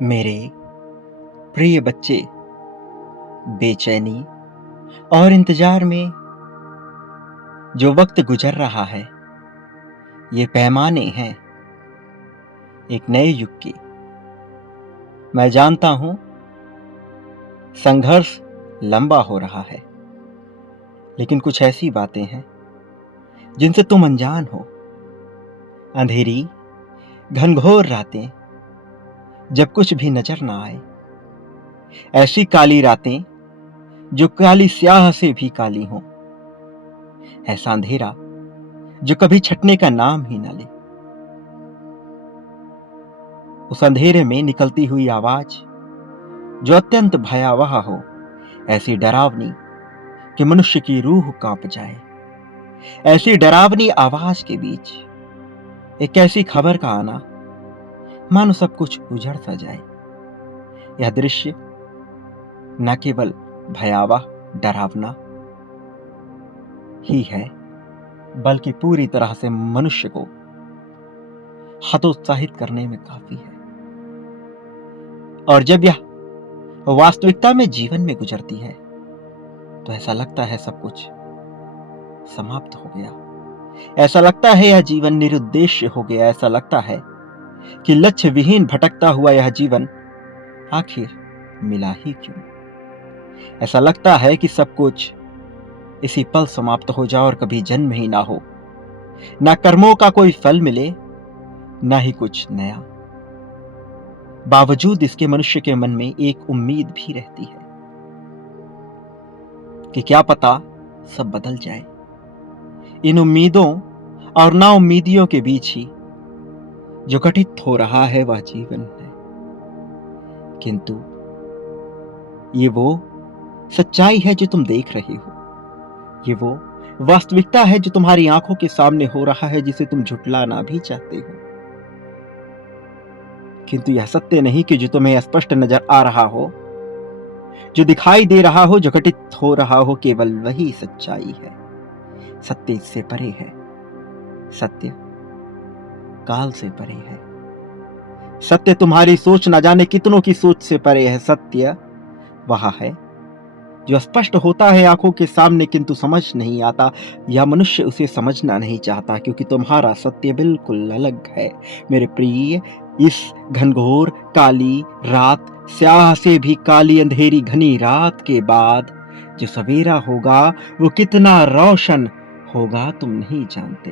मेरे प्रिय बच्चे, बेचैनी और इंतजार में जो वक्त गुजर रहा है, ये पैमाने हैं एक नए युग के। मैं जानता हूं संघर्ष लंबा हो रहा है, लेकिन कुछ ऐसी बातें हैं जिनसे तुम अनजान हो। अंधेरी घनघोर रातें, जब कुछ भी नजर ना आए, ऐसी काली रातें जो काली स्याह से भी काली हों, ऐसा अंधेरा जो कभी छटने का नाम ही न ले। उस अंधेरे में निकलती हुई आवाज जो अत्यंत भयावह हो, ऐसी डरावनी कि मनुष्य की रूह कांप जाए। ऐसी डरावनी आवाज के बीच एक ऐसी खबर का आना, मानो सब कुछ उजड़ सा जाए। यह दृश्य न केवल भयावह डरावना ही है, बल्कि पूरी तरह से मनुष्य को हतोत्साहित करने में काफी है। और जब यह वास्तविकता में जीवन में गुजरती है, तो ऐसा लगता है सब कुछ समाप्त हो गया। ऐसा लगता है यह जीवन निरुद्देश्य हो गया। ऐसा लगता है कि लक्ष्य विहीन भटकता हुआ यह जीवन आखिर मिला ही क्यों। ऐसा लगता है कि सब कुछ इसी पल समाप्त हो जाए और कभी जन्म ही ना हो, ना कर्मों का कोई फल मिले, ना ही कुछ नया। बावजूद इसके मनुष्य के मन में एक उम्मीद भी रहती है कि क्या पता सब बदल जाए। इन उम्मीदों और नाउम्मीदियों के बीच ही जो घटित हो रहा है वह जीवन है। किंतु ये वो सच्चाई है जो तुम देख रहे हो, ये वो वास्तविकता है जो तुम्हारी आंखों के सामने हो रहा है, जिसे तुम झुटलाना भी चाहते हो। किंतु यह सत्य नहीं कि जो तुम्हें स्पष्ट नजर आ रहा हो, जो दिखाई दे रहा हो, जो घटित हो रहा हो, केवल वही सच्चाई है। सत्य इससे परे है। सत्य काल से परे है। सत्य तुम्हारी सोच न जाने कितनों की सोच से परे है। सत्य वह है जो स्पष्ट होता है आंखों के सामने, किंतु समझ नहीं आता, या मनुष्य उसे समझना नहीं चाहता, क्योंकि तुम्हारा सत्य बिल्कुल अलग है। मेरे प्रिय, इस घनघोर काली रात, स्याह से भी काली अंधेरी घनी रात के बाद जो सवेरा होगा, वो कितना रोशन होगा तुम नहीं जानते,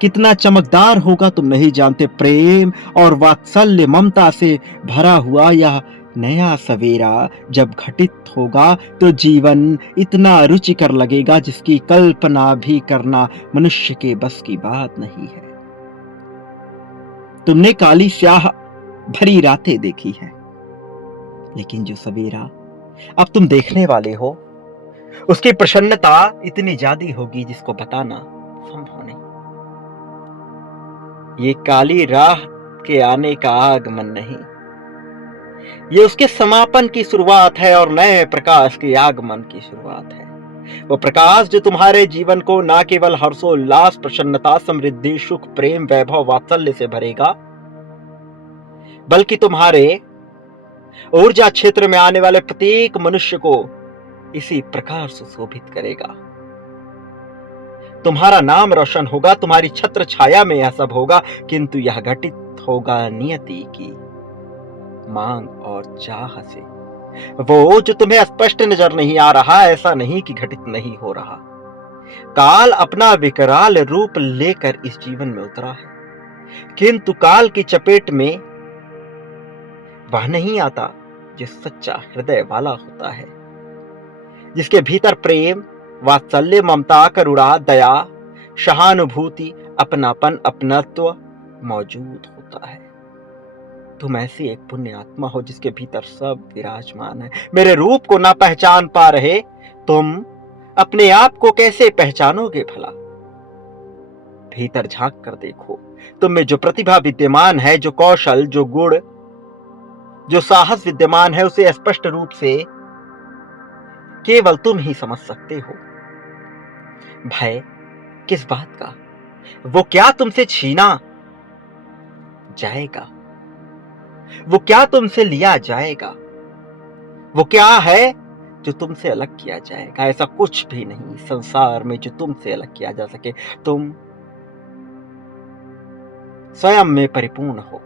कितना चमकदार होगा तुम नहीं जानते। प्रेम और वात्सल्य ममता से भरा हुआ यह नया सवेरा जब घटित होगा, तो जीवन इतना रुचिकर लगेगा जिसकी कल्पना भी करना मनुष्य के बस की बात नहीं है। तुमने काली स्याह भरी रातें देखी हैं, लेकिन जो सवेरा अब तुम देखने वाले हो, उसकी प्रसन्नता इतनी ज्यादा होगी जिसको बताना संभव नहीं। ये काली राह के आने का आगमन नहीं, ये उसके समापन की शुरुआत है और नए प्रकाश के आगमन की शुरुआत है। वो प्रकाश जो तुम्हारे जीवन को न केवल हर्षोल्लास, प्रसन्नता, समृद्धि, सुख, प्रेम, वैभव, वात्सल्य से भरेगा, बल्कि तुम्हारे ऊर्जा क्षेत्र में आने वाले प्रत्येक मनुष्य को इसी प्रकार सुशोभित करेगा। तुम्हारा नाम रोशन होगा, तुम्हारी छत्र छाया में यह सब होगा, किंतु यह घटित होगा नियति की मांग और चाह से। वो जो तुम्हें स्पष्ट नजर नहीं आ रहा, ऐसा नहीं कि घटित नहीं हो रहा। काल अपना विकराल रूप लेकर इस जीवन में उतरा है, किंतु काल की चपेट में वह नहीं आता जो सच्चा हृदय वाला होता है, जिसके भीतर प्रेम, वात्सल्य, ममता, करुणा, दया, सहानुभूति, अपनापन, अपनत्व मौजूद होता है। तुम ऐसी एक पुण्य आत्मा हो जिसके भीतर सब विराजमान है। मेरे रूप को ना पहचान पा रहे तुम अपने आप को कैसे पहचानोगे भला? भीतर झांक कर देखो, तुम में जो प्रतिभा विद्यमान है, जो कौशल, जो गुण, जो साहस विद्यमान है, उसे स्पष्ट रूप से केवल तुम ही समझ सकते हो। भय किस बात का? वो क्या तुमसे छीना जाएगा? वो क्या तुमसे लिया जाएगा? वो क्या है जो तुमसे अलग किया जाएगा? ऐसा कुछ भी नहीं संसार में जो तुमसे अलग किया जा सके। तुम स्वयं में परिपूर्ण हो।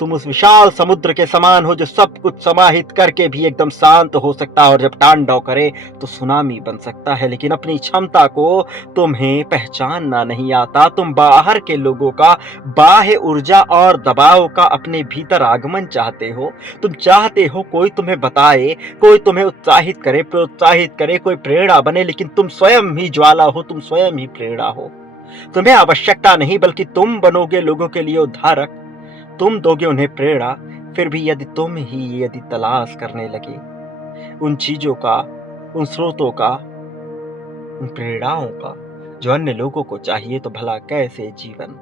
तुम उस विशाल समुद्र के समान हो जो सब कुछ समाहित करके भी एकदम शांत हो सकता है, और जब तांडव करे तो सुनामी बन सकता है। लेकिन अपनी क्षमता को तुम्हें पहचानना नहीं आता। तुम बाहर के लोगों का बाह्य ऊर्जा और दबाव का अपने भीतर आगमन चाहते हो। तुम चाहते हो कोई तुम्हें बताए, कोई तुम्हें उत्साहित करे, प्रोत्साहित करे, कोई प्रेरणा बने, लेकिन तुम स्वयं ही ज्वाला हो, तुम स्वयं ही प्रेरणा हो। तुम्हें आवश्यकता नहीं, बल्कि तुम बनोगे लोगों के लिए उद्धारक। तुम दोगे उन्हें प्रेरणा। फिर भी यदि तलाश करने लगे उन चीजों का, उन स्रोतों का, उन प्रेरणाओं का जो अन्य लोगों को चाहिए, तो भला कैसे जीवन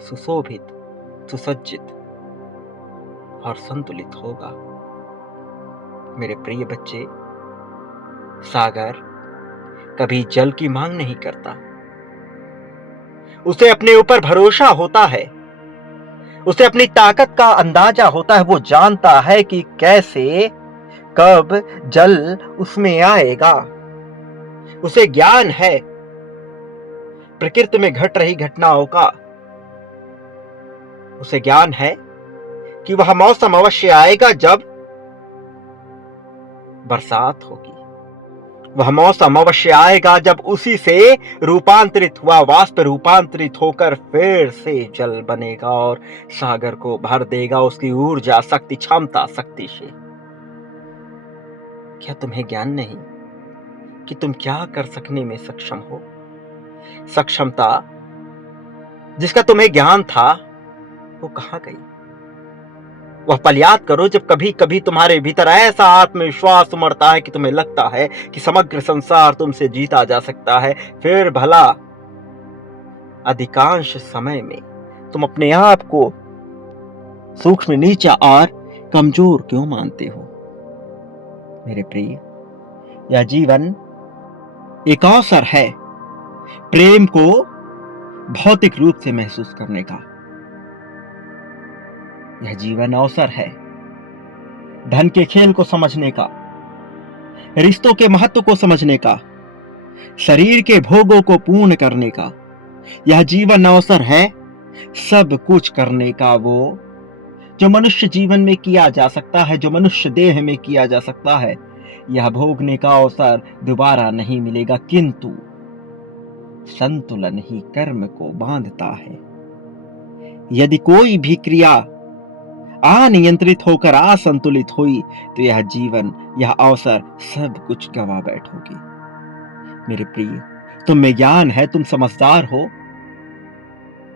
सुशोभित, सुसज्जित और संतुलित होगा? मेरे प्रिय बच्चे, सागर कभी जल की मांग नहीं करता। उसे अपने ऊपर भरोसा होता है, उसे अपनी ताकत का अंदाजा होता है। वो जानता है कि कैसे, कब जल उसमें आएगा। उसे ज्ञान है प्रकृति में घट रही घटनाओं का। उसे ज्ञान है कि वह मौसम अवश्य आएगा जब बरसात होगी। वह मौसम अवश्य आएगा जब उसी से रूपांतरित हुआ वाष्प रूपांतरित होकर फिर से जल बनेगा और सागर को भर देगा उसकी ऊर्जा, शक्ति, क्षमता, शक्ति से। क्या तुम्हें ज्ञान नहीं कि तुम क्या कर सकने में सक्षम हो? सक्षमता जिसका तुम्हें ज्ञान था वो कहां गई? वह पल याद करो जब कभी कभी तुम्हारे भीतर ऐसा आत्मविश्वास उमड़ता है कि तुम्हें लगता है कि समग्र संसार तुमसे जीता जा सकता है। फिर भला अधिकांश समय में तुम अपने आप को सूक्ष्म, नीचा और कमजोर क्यों मानते हो? मेरे प्रिय, यह जीवन एक अवसर है प्रेम को भौतिक रूप से महसूस करने का। यह जीवन अवसर है धन के खेल को समझने का, रिश्तों के महत्व को समझने का, शरीर के भोगों को पूर्ण करने का। यह जीवन अवसर है सब कुछ करने का, वो जो मनुष्य जीवन में किया जा सकता है, जो मनुष्य देह में किया जा सकता है। यह भोगने का अवसर दोबारा नहीं मिलेगा, किंतु संतुलन ही कर्म को बांधता है। यदि कोई भी क्रिया अनियंत्रित होकर असंतुलित हुई तो यह जीवन, यह अवसर सब कुछ गवा बैठोगे। मेरे प्रिय, तुम में ज्ञान है, तुम समझदार हो।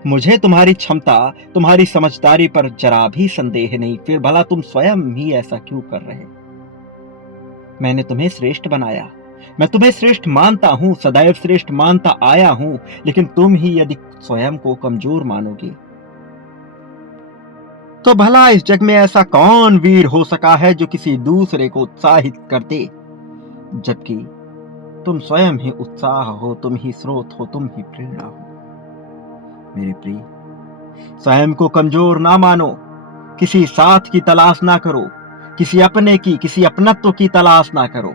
मुझे तुम्हारी क्षमता, तुम्हारी समझदारी पर जरा भी संदेह नहीं। फिर भला तुम स्वयं ही ऐसा क्यों कर रहे? मैंने तुम्हें श्रेष्ठ बनाया, मैं तुम्हें श्रेष्ठ मानता हूं, सदैव श्रेष्ठ मानता आया हूं। लेकिन तुम ही यदि स्वयं को कमजोर मानोगे तो भला इस जग में ऐसा कौन वीर हो सका है जो किसी दूसरे को उत्साहित कर दे, जबकि तुम स्वयं ही उत्साह हो, तुम ही स्रोत हो, तुम ही प्रेरणा हो। मेरे प्रिय, स्वयं को कमजोर ना मानो, किसी साथ की तलाश ना करो, किसी अपने की, किसी अपनत्व की तलाश ना करो।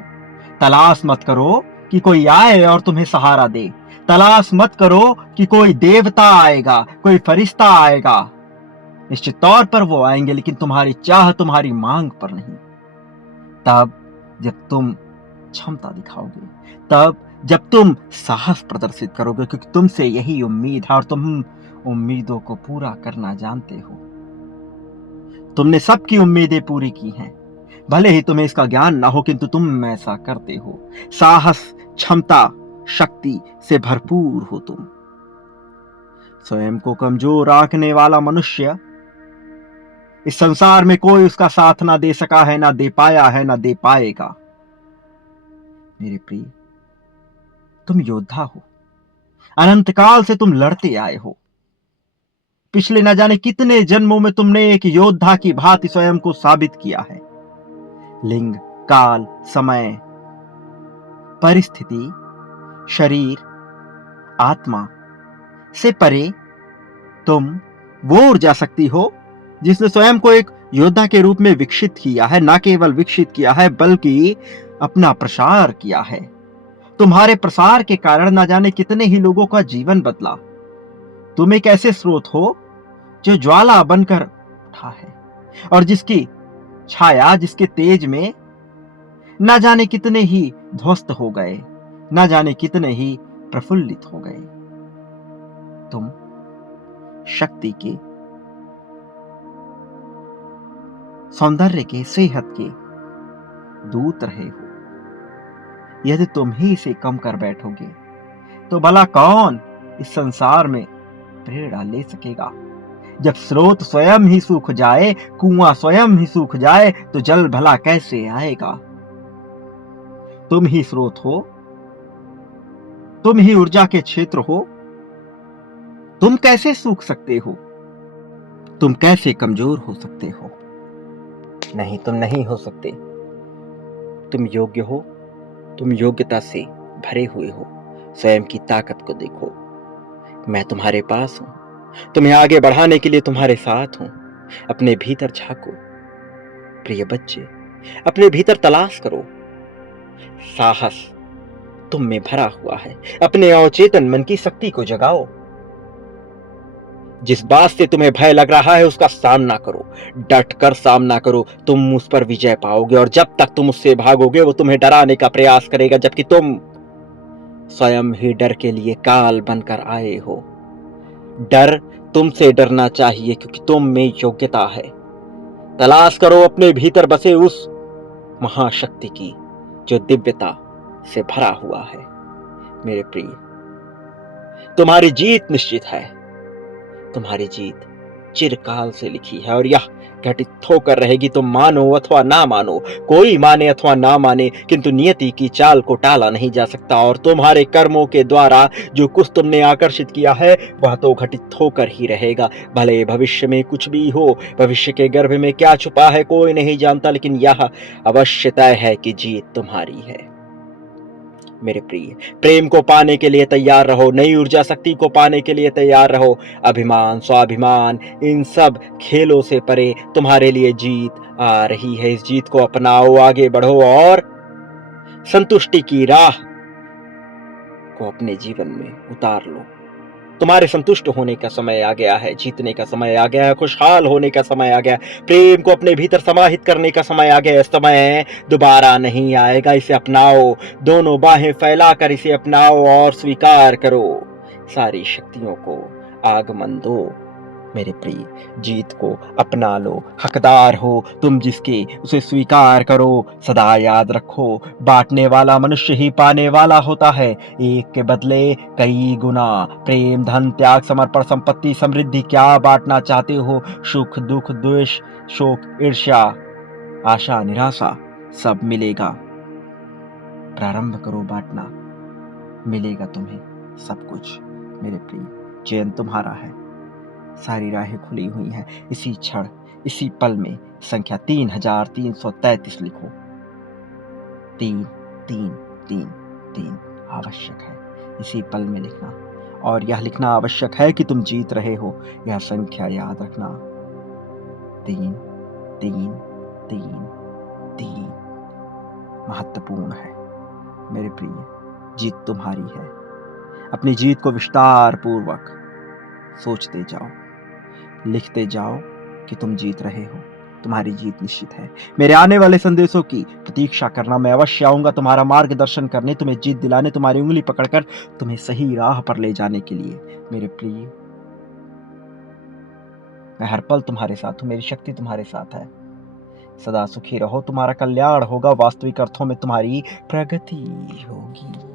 तलाश मत करो कि कोई आए और तुम्हें सहारा दे। तलाश मत करो कि कोई देवता आएगा, कोई फरिश्ता आएगा। निश्चित तौर पर वो आएंगे, लेकिन तुम्हारी चाह, तुम्हारी मांग पर नहीं। तब जब तुम क्षमता दिखाओगे, तब जब तुम साहस प्रदर्शित करोगे, क्योंकि तुमसे यही उम्मीद है और तुम उम्मीदों को पूरा करना जानते हो। तुमने सबकी उम्मीदें पूरी की हैं, भले ही तुम्हें इसका ज्ञान ना हो, किंतु तुम ऐसा करते हो। साहस, क्षमता, शक्ति से भरपूर हो तुम। स्वयं को कमजोर आंकने वाला मनुष्य इस संसार में कोई उसका साथ ना दे सका है, ना दे पाया है, ना दे पाएगा। मेरे प्रिय, तुम योद्धा हो। अनंत काल से तुम लड़ते आए हो। पिछले न जाने कितने जन्मों में तुमने एक योद्धा की भांति स्वयं को साबित किया है। लिंग, काल, समय, परिस्थिति, शरीर, आत्मा से परे तुम वो ऊर्जा शक्ति हो जिसने स्वयं को एक योद्धा के रूप में विकसित किया है, ना केवल विकसित किया है बल्कि अपना प्रसार किया है। तुम्हारे प्रसार के कारण ना जाने कितने ही लोगों का जीवन बदला। तुम एक ऐसे स्रोत हो जो ज्वाला बनकर उठा है और जिसकी छाया, जिसके तेज में ना जाने कितने ही ध्वस्त हो गए, ना जाने कितने ही प्रफुल्लित हो गए। तुम शक्ति के, सौंदर्य के, सेहत के दूत रहे हो। यदि तुम ही इसे कम कर बैठोगे तो भला कौन इस संसार में प्रेरणा ले सकेगा। जब स्रोत स्वयं ही सूख जाए, कुआं स्वयं ही सूख जाए तो जल भला कैसे आएगा। तुम ही स्रोत हो, तुम ही ऊर्जा के क्षेत्र हो। तुम कैसे सूख सकते हो, तुम कैसे कमजोर हो सकते हो। नहीं, तुम नहीं हो सकते। तुम योग्य हो, तुम योग्यता से भरे हुए हो। स्वयं की ताकत को देखो। मैं तुम्हारे पास हूं, तुम्हें आगे बढ़ाने के लिए तुम्हारे साथ हूं। अपने भीतर झांको प्रिय बच्चे, अपने भीतर तलाश करो। साहस तुम में भरा हुआ है। अपने अवचेतन मन की शक्ति को जगाओ। जिस बात से तुम्हें भय लग रहा है उसका सामना करो, डट कर सामना करो। तुम उस पर विजय पाओगे और जब तक तुम उससे भागोगे वो तुम्हें डराने का प्रयास करेगा, जबकि तुम स्वयं ही डर के लिए काल बनकर आए हो। डर तुमसे डरना चाहिए क्योंकि तुम में योग्यता है। तलाश करो अपने भीतर बसे उस महाशक्ति की जो दिव्यता से भरा हुआ है। मेरे प्रिय, तुम्हारी जीत निश्चित है। तुम्हारी जीत चिरकाल से लिखी है और यह घटित होकर रहेगी। तुम मानो अथवा ना मानो, कोई माने अथवा ना माने, किंतु नियति की चाल को टाला नहीं जा सकता। और तुम्हारे कर्मों के द्वारा जो कुछ तुमने आकर्षित किया है वह तो घटित होकर ही रहेगा। भले भविष्य में कुछ भी हो, भविष्य के गर्भ में क्या छुपा है कोई नहीं जानता, लेकिन यह अवश्य तय है कि जीत तुम्हारी है। मेरे प्रिय, प्रेम को पाने के लिए तैयार रहो, नई ऊर्जा शक्ति को पाने के लिए तैयार रहो। अभिमान, स्वाभिमान, इन सब खेलों से परे तुम्हारे लिए जीत आ रही है। इस जीत को अपनाओ, आगे बढ़ो और संतुष्टि की राह को अपने जीवन में उतार लो। तुम्हारे संतुष्ट होने का समय आ गया है, जीतने का समय आ गया है, खुशहाल होने का समय आ गया है, प्रेम को अपने भीतर समाहित करने का समय आ गया है। समय दोबारा नहीं आएगा, इसे अपनाओ। दोनों बाहें फैलाकर इसे अपनाओ और स्वीकार करो। सारी शक्तियों को आगमन दो। मेरे प्रिय, जीत को अपना लो। हकदार हो तुम जिसके, उसे स्वीकार करो। सदा याद रखो, बांटने वाला मनुष्य ही पाने वाला होता है। एक के बदले कई गुना। प्रेम, धन, त्याग, समर्पण, संपत्ति, समृद्धि, क्या बांटना चाहते हो? सुख, दुख, द्वेष, शोक, ईर्ष्या, आशा, निराशा, सब मिलेगा। प्रारंभ करो बांटना, मिलेगा तुम्हें सब कुछ। मेरे प्रिय, चयन तुम्हारा है। सारी राहें खुली हुई हैं। इसी क्षण, इसी पल में संख्या 3333 लिखो। 3 3 3 3 आवश्यक है इसी पल में लिखना। और यह लिखना आवश्यक है कि तुम जीत रहे हो। यह संख्या याद रखना, 3 3 3 3 महत्वपूर्ण है। मेरे प्रिय, जीत तुम्हारी है। अपनी जीत को विस्तार पूर्वक सोचते जाओ, लिखते जाओ कि तुम जीत रहे हो। तुम्हारी जीत निश्चित है। मेरे आने वाले संदेशों की प्रतीक्षा करना। मैं अवश्य आऊंगा तुम्हारा मार्गदर्शन करने, तुम्हें जीत दिलाने, तुम्हारी उंगली पकड़कर तुम्हें सही राह पर ले जाने के लिए। मेरे प्रिय, मैं हर पल तुम्हारे साथ हूं, मेरी शक्ति तुम्हारे साथ है। सदा सुखी रहो, तुम्हारा कल्याण होगा, वास्तविक अर्थों में तुम्हारी प्रगति होगी।